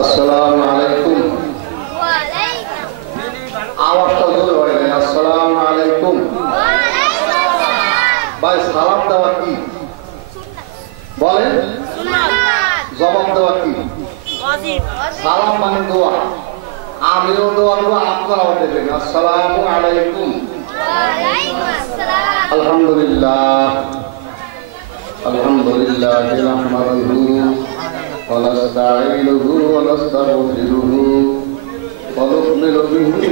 আসসালামু আলাইকুম। আওয়াজটা জোরে বলেন। আসসালামু আলাইকুম। ভাই সালাম দেওয়া কি বলেন? জবাব দেওয়া কি? সালাম মানে দোয়া। আমিও দোয়া দেবো, আপনারাও দেবেন। আসসালামু আলাইকুম। আলহামদুলিল্লাহ আলহামদুলিল্লাহ নাহমাদুহু ওয়া নাস্তাঈনুহু ওয়া নাস্তাগফিরুহু ওয়া নু'মিনু বিহি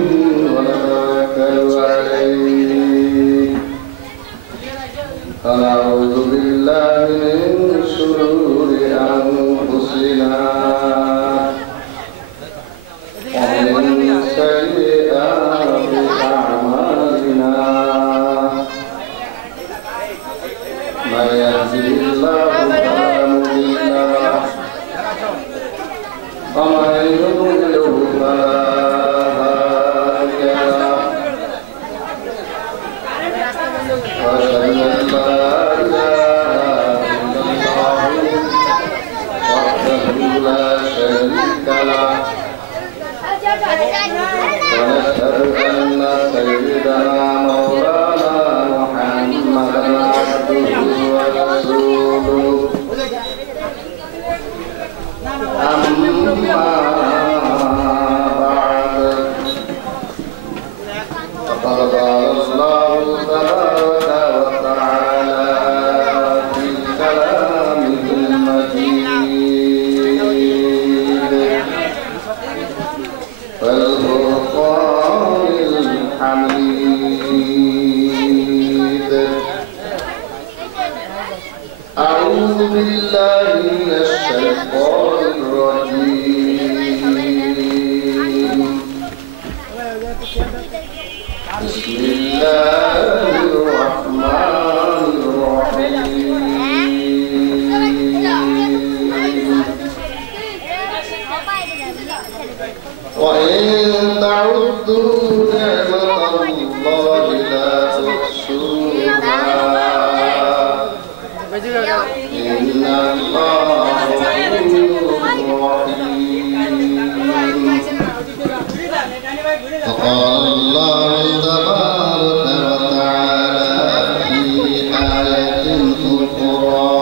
ওয়া নাতাওয়াক্কালু আলাইহি ওয়া নাউযু বিল্লাহি মিন শুরুরি আনফুসিনা ওয়া মিন সাইয়্যাতি আ'মালিনা من يهده الله فلا مضل له ومن يضلله فلا هادي له واشهد ان لا اله الا الله وحده لا شريك له ونشهد ان سيدنا مولانا محمدا عبده ورسوله أما بعد فقد قال الله تبارك وتعالى في كلامه المجيد والفرقان الحميد أعوذ بالله من الشيطان الرجيم بسم الله الرحمن الرحيم وإن تعدوا نعمة الله لا تحصوها إن الله غفور رحيم فقال الله تبارك وتعالى في آية أخرى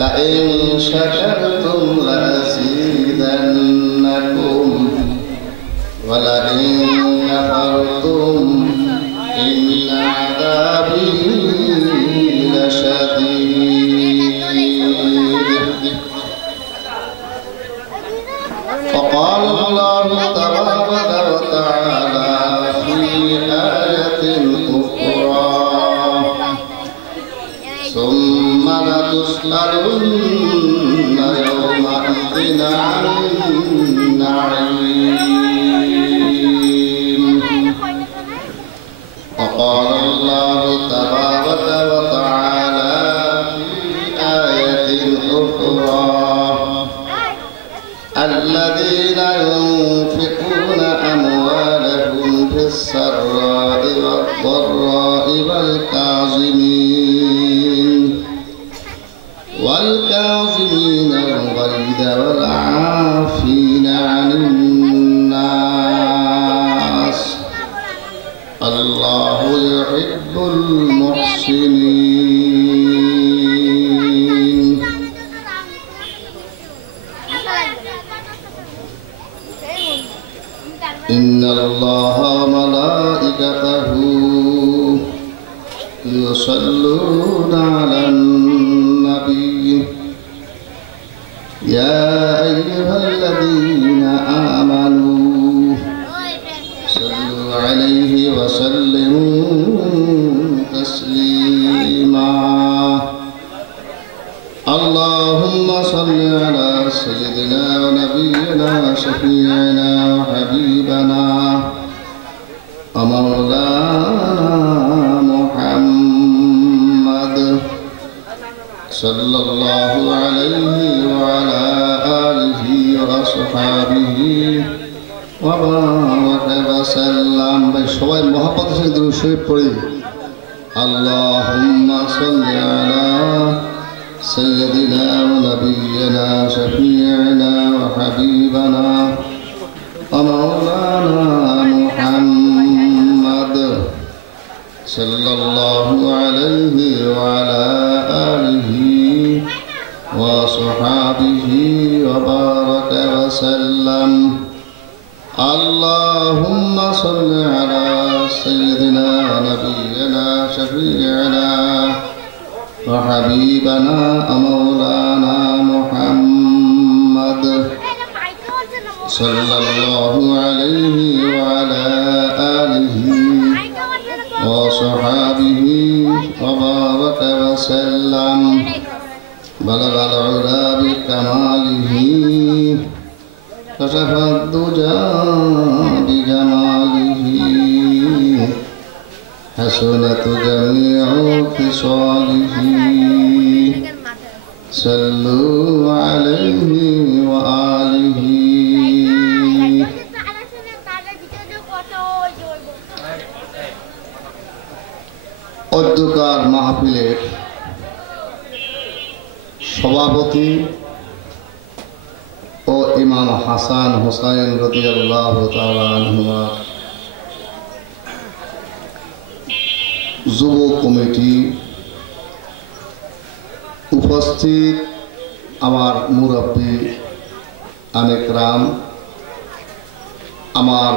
لئن شكرتم لأزيدنكم ولئن كفرتم إن عذابي فقال الله تبارك وتعالى في آية أخرى ثم لتسألن يومئذ عن النعيم وقال الله تبارك وتعالى في آية أخرى الذين ينفقون أموالهم في السراء والضراء والكاظمين الغيظ والعافين عن الناس الله يحب المحسنين إن الله وملائكته يصلون على النبي يا أيها الذين آمنوا صلوا عليه وسلموا تسليما اللهم صل على سيدنا ونبينا شفيعنا وحبيبنا ومولانا محمد صلى الله عليه وعلى آله وأصحابه وبارك وسلم بشوي محبت سيدنا الشريف قريب اللهم صل على سيدنا ونبينا شفيعنا وحبيبنا ومولانا محمد صلى الله عليه وعلى آله وصحابه وبارك وسلم. اللهم صل على سيدنا نبينا شفيعنا وحبيبنا ومولانا محمد صلى الله عليه وعلى آله وصحابه وبارك وسلم. بلغ العلا بكماله كشف الدجى بجماله حسنت جميع خصاله صلوا عليه وآله. অধ্যকার মাহফিলের সভাপতি ও ইমাম হাসান হুসাইন রাদিয়াল্লাহু তাআলা আনহুমা যুব কমিটি, উপস্থিত আমার মুরব্বী আনেকরাম, আমার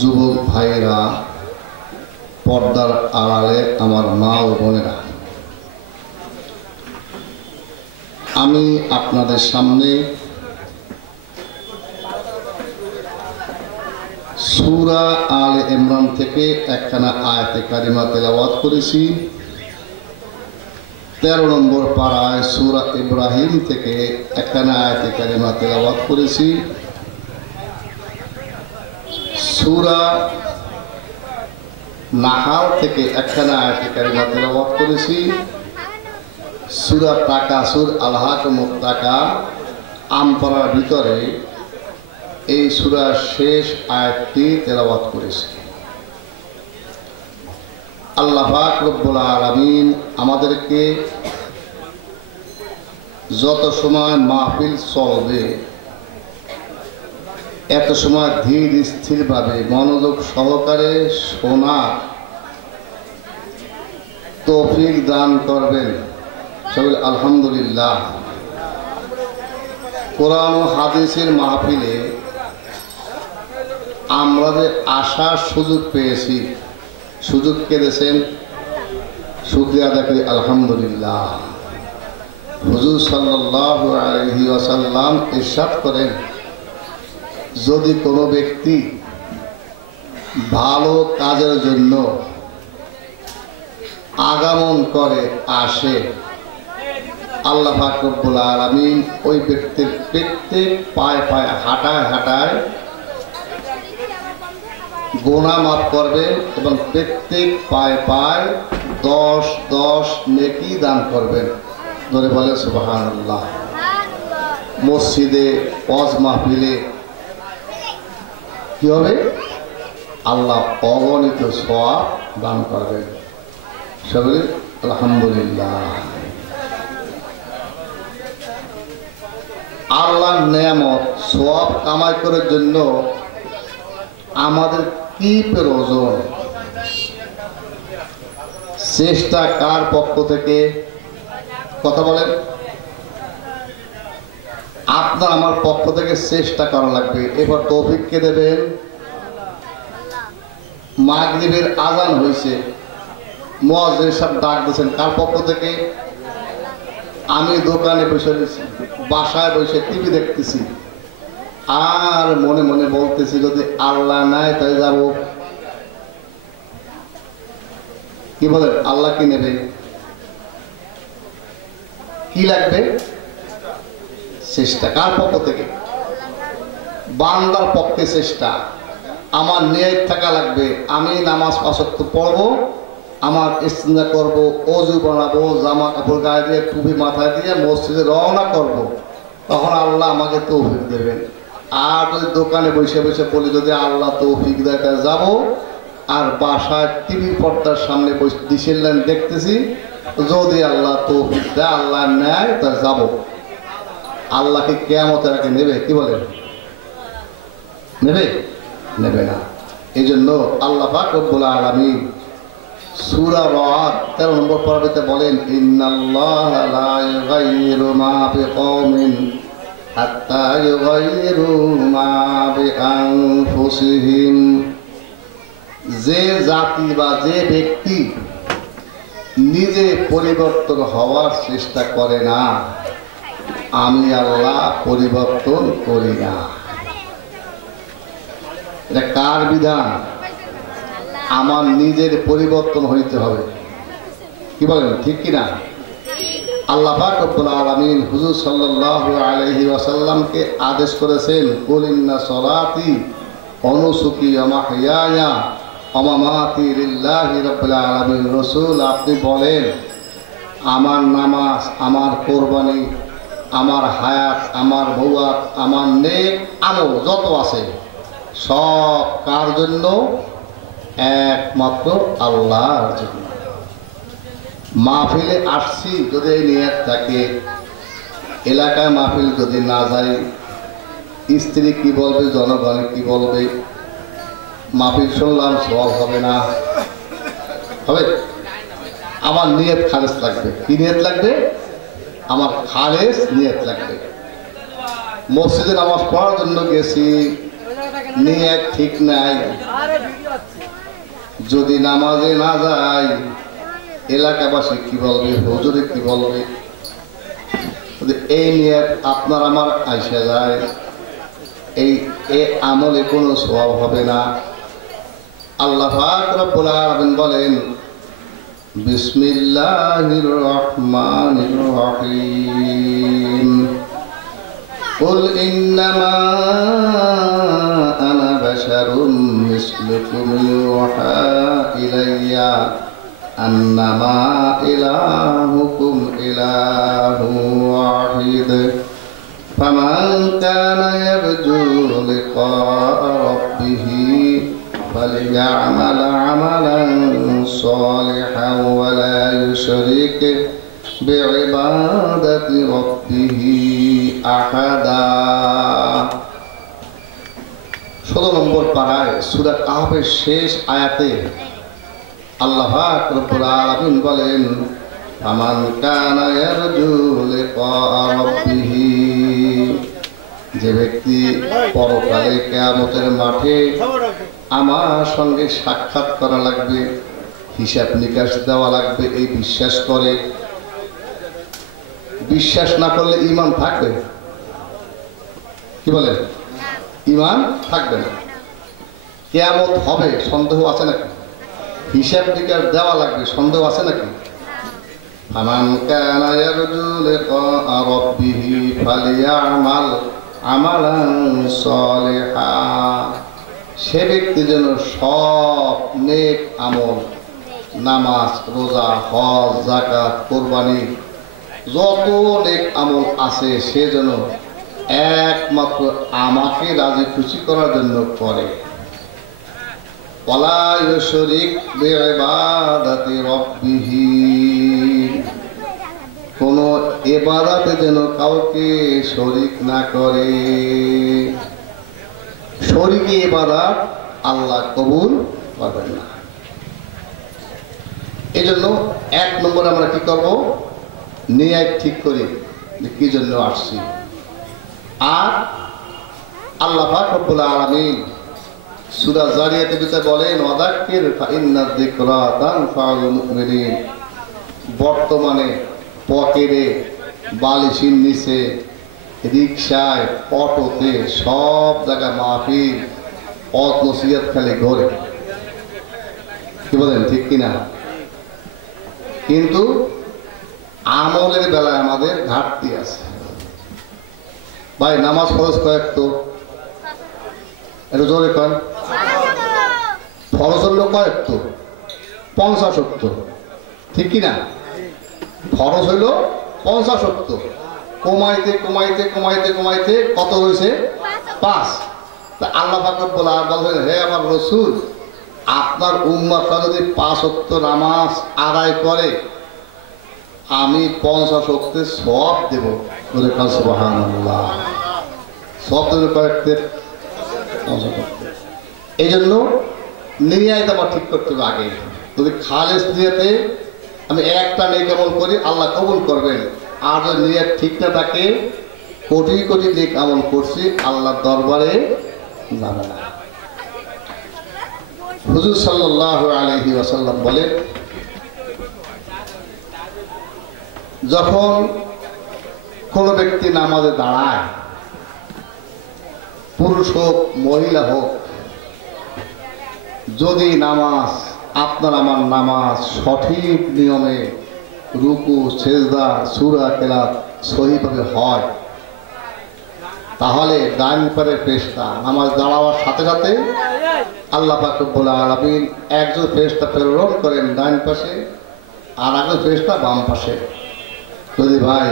যুবক ভাইয়েরা, পর্দার আড়ালে আমার মা ও বোনেরা, আমি আপনাদের সামনে সূরা আলে ইমরান থেকে একখানা আয়াতে কারিমা তেলাওয়াত করেছি। 13 নম্বর পারায় সূরা ইব্রাহিম থেকে একখানা আয়াতে কারিমা তেলাওয়াত করেছি। সূরা নাহাল থেকে একখানা আয়াতে কারিমা তেলাওয়াত করেছি। সূরা তাকাসুর আলহাকুমুত তাকা আমপাড়ার ভিতরে এই সূরার শেষ আয়াতটি তেলাওয়াত করেছি। আল্লাহ পাক রব্বুল আলামিন আমাদেরকে যত সময় মাহফিল চলবে এত সময় ধীর স্থিরভাবে মনোযোগ সহকারে শোনার তৌফিক দান করবেন। সকলে আলহামদুলিল্লাহ। কোরআন ও হাদিসের মাহফিলে আমরা যে আসার সুযোগ পেয়েছি, সুযোগ পেয়েছেন, শুকরিয়া আদায় করি আলহামদুলিল্লাহ। হুজুর সাল্লাল্লাহু আলাইহি ওয়াসাল্লাম ইরশাদ করেন, যদি কোনো ব্যক্তি ভালো কাজের জন্য আগমন করে আসে, আল্লাহ পাক রব্বুল আলামিন ওই ব্যক্তির প্রত্যেক পায়ে পায়ে হাঁটায় হাঁটায় গুনাহ মাফ করবেন এবং প্রত্যেক পায়ে পায়ে 10 নেকি দান করবেন। ধরে বলে সুবহানাল্লাহ। মসজিদে ওয়াজ মাহফিলে কি হবে? আল্লাহ অগণিত সওয়াব দান করবেন। সকলে আলহামদুলিল্লাহ। আল্লাহর নেয়ামত সওয়াব কামাই করার জন্য আমাদের কি প্রয়োজন? চেষ্টা কার পক্ষ থেকে? কথা বলেন। আপনার আমার পক্ষ থেকে চেষ্টা করা লাগবে। এবার তৌফিক কে দেবেন? মাগরিবের আজান হয়েছে, মুয়াজ্জিন সাহেব ডাক দিয়েছেন, কার পক্ষ থেকে? আমি দোকানে বসে রয়েছি, বাসায় বসে টিভি দেখতেছি, আর মনে মনে বলতেছি যদি আল্লাহ নাই তাই যাব। কি বলেন? আল্লাহ কি নেবে? কি লাগবে? চেষ্টা। কার পক্ষ থেকে? বান্দার পক্ষে চেষ্টা। আমার নিয়ত থাকা লাগবে, আমি নামাজ 5 ওয়াক্ত পড়বো, আমার ইস্তিনজা করব, ওযু বানাবো, জামা কাপড় গায়ে দিয়ে টুপি মাথায় দিয়ে মসজিদে রওনা করব, তখন আল্লাহ আমাকে তৌফিক দেবেন। আর যদি দোকানে বসে বসে বলি যদি আল্লাহ তৌফিক দেয় যাব, আর বাসায় টিভির পর্দার সামনে ডিশের লাইন দেখতেছি, যদি আল্লাহ তৌফিক দেয়, আল্লাহ নেয়, তা যাব। আল্লাহকে কিয়ামতের আগে নেবে? কি বলে নেবে? নেবে না। এই জন্য আল্লাহ পাক রব্বুল আলামিন সূরা রাদ 13 নম্বর পর্বতে বলেন, ইন্নাল্লাহা লা ইউগাইয়িরু মা বিকওমিন হাত্তা ইউগাইয়িরু মা বিআনফুসিহিম। যে জাতি বা যে ব্যক্তি নিজে পরিবর্তন হওয়ার চেষ্টা করে না, আমি আল্লাহ পরিবর্তন করি না। এটা কার বিধান? আমার নিজের পরিবর্তন হইতে হবে। কি বলেন, ঠিক কিনা? আল্লাহ পাক রব্বুল আলামিন হুজুর সাল্লাল্লাহু আলাইহি ওয়াসাল্লামকে আদেশ করেছেন, কুল ইন্না সলাতি ওয়া নুসুকি ওয়া মাহইয়ায়া ওয়া মামাতি লিল্লাহি রাব্বিল আলামিন। রাসূল, আপনি বলেন, আমার নামাজ, আমার কোরবানি, আমার হায়াত, আমার বউয়াত, আমার নেক আমল যত আছে সব কার জন্য? একমাত্র আল্লাহর জন্য। মাহফিলে আসছি যদি এই নিয়ত থাকে, এলাকায় মাহফিল যদি না যাই, স্ত্রী কি বলবে, জনগণ কি বলবে, মাহফিল শুনলাম, সওয়াব হবে না, হবে? আমার নিয়ত খালেস লাগবে। কি নিয়ত লাগবে? আমার খালেস নিয়ত লাগবে। মসজিদে নামাজ পড়ার জন্য গেছি, নিয়ত ঠিক নাই, যদি নামাজে না যাই, এলাকাবাসী কি বলবে, হুজুরে কি বলবে, এই নিয়ত আপনার আমার আইসা যায়, এই আমলে কোনো সওয়াব হবে না। আল্লাহ পাক রব্বুল আলামিন বলেন, বিসমিল্লাহির রহমানির রহিম, কুল ইন্নামা আনা বাশারুম মিসলুকুম ইউহা ইলাইয়া আন্নামা ইলাহুকুম ইলাহুন ওয়াহিদ ফামান কানা ইয়ারজু লিকাআ রাব্বিহি ফালইয়া'মাল 'আমালান সালিহান ওয়া লা ইউশরিক বিইবাদাতি রাব্বিহি আহাদা। 16 নম্বর পারায় সূরা কাহফের শেষ আয়াতে আল্লাহ পাক রব্বুল আলামিন বলেন, ফামান কানা ইয়ারজু লিকাআ রাব্বিহি, যে ব্যক্তি পরকালে কিয়ামতের মাঠে আমার সঙ্গে সাক্ষাৎ করা লাগবে, হিসাব নিকাশ দেওয়া লাগবে, এই বিশ্বাস করে। বিশ্বাস না করলে ঈমান থাকবে? কি বলে? ঈমান থাকবে না। কিয়ামত হবে, সন্দেহ আছে নাকি? হিসাব নিকাশ দেওয়া লাগবে, সন্দেহ আছে নাকি? ফামান কানা ইয়ারজু লিকাআ রাব্বিহি ফালিয়া'মাল আমালান সালিহা, সে ব্যক্তি যেন সব নেক আমল, নামাজ, রোজা, হজ, যাকাত, কোরবানি, যত নেক আমল আছে সে যেন একমাত্র আমাকে রাজি খুশি করার জন্য করে। ওয়ালা ইউশরিক বিইবাদাতি রাব্বিহি, কোন ইবাদতে যেন কাউকে শরীক না করে। শরীকে ইবাদত আল্লাহ কবুল করবেন না। এই জন্য 1 নম্বরে আমরা কি করব? নিয়ত ঠিক করি যে কি জন্য আসছি। আর আল্লাহ পাক রব্বুল আলামিন সূরা জারিয়াতে ভিতরে বলেন, ওয়াদাক্কির ফাইন্নায যিকরা তানফাউল মুমিনিন। বর্তমানে পকেটে, বালিশের নিচে, রিকশায়, অটোতে, সব জায়গায় মাহফিল, পথ নসিহত খালি ঘরে। কি বলেন, ঠিক কিনা? কিন্তু আমলের বেলায় আমাদের ঘাটতি আছে। ভাই, নামাজ ফরজ কয়েক তো, একটু জোরে কয়। ফরজ হলো কয়েক তো? 50 ঠিক কিনা? ফরজ হইল 50। কমাইতে কমাইতে কমাইতে কমাইতে কত হয়েছে? 5। তা আল্লাহ পাক রব্বুল আলামিন বলেন, হে আমার রাসূল, আপনার উম্মতরা যদি 5 ওয়াক্ত নামাজ আদায় করে আমি 50 ওয়াক্তের সওয়াব দেব। বলে সুবহানাল্লাহ। সওয়াব দেব কয়েকতে 50 ওয়াক্ত। এই জন্য নিয়ত আমার ঠিক করতে হবে আগে। যদি খালেস নিয়তে আমি একটা নেক আমল করি আল্লাহ কবুল করবেন, আর যদি নিয়ত ঠিক না থাকে কোটি কোটি নেক আমল করছি আল্লাহর দরবারে যাবে না। হুজুর সাল্লাল্লাহু আলাইহি ওয়াসাল্লাম বলেন, যখন কোনো ব্যক্তি নামাজে দাঁড়ায়, পুরুষ হোক মহিলা হোক, যদি নামাজ আপনার আমার নামাজ সঠিক নিয়মে রুকু সেজদা সূরা কেরাত সহিভাবে হয়, তাহলে ডান পারের ফেরেশতা নামাজ দাঁড়াবার সাথে সাথে আল্লাহ পাক রব্বুল আলামিন একজন ফেরেশতা প্রেরণ করেন ডান পাশে আর একজন ফেরেশতা বাম পাশে। যদি ভাই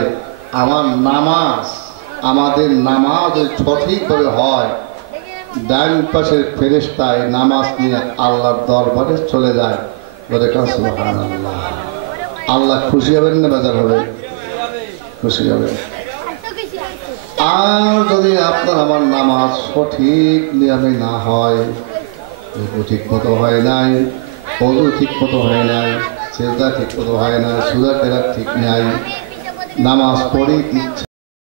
আমার নামাজ, আমাদের নামাজ যদি সঠিকভাবে হয়, ডান পাশের ফেরেশতায় নামাজ নিয়ে আল্লাহর দরবারে চলে যায়। বলে সুবহানাল্লাহ। আল্লাহ খুশি হবেন না বেজার হবে? খুশি হবেন। আর যদি আপনার আমার নামাজ সঠিক নিয়মে না হয়, রুকু ঠিক মতো হয় নাই, ওযু ঠিক মতো হয় নাই, সিজদা ঠিক মতো হয় নাই, সূরা কেরাত ঠিক নাই, নামাজ পড়ি ইচ্ছা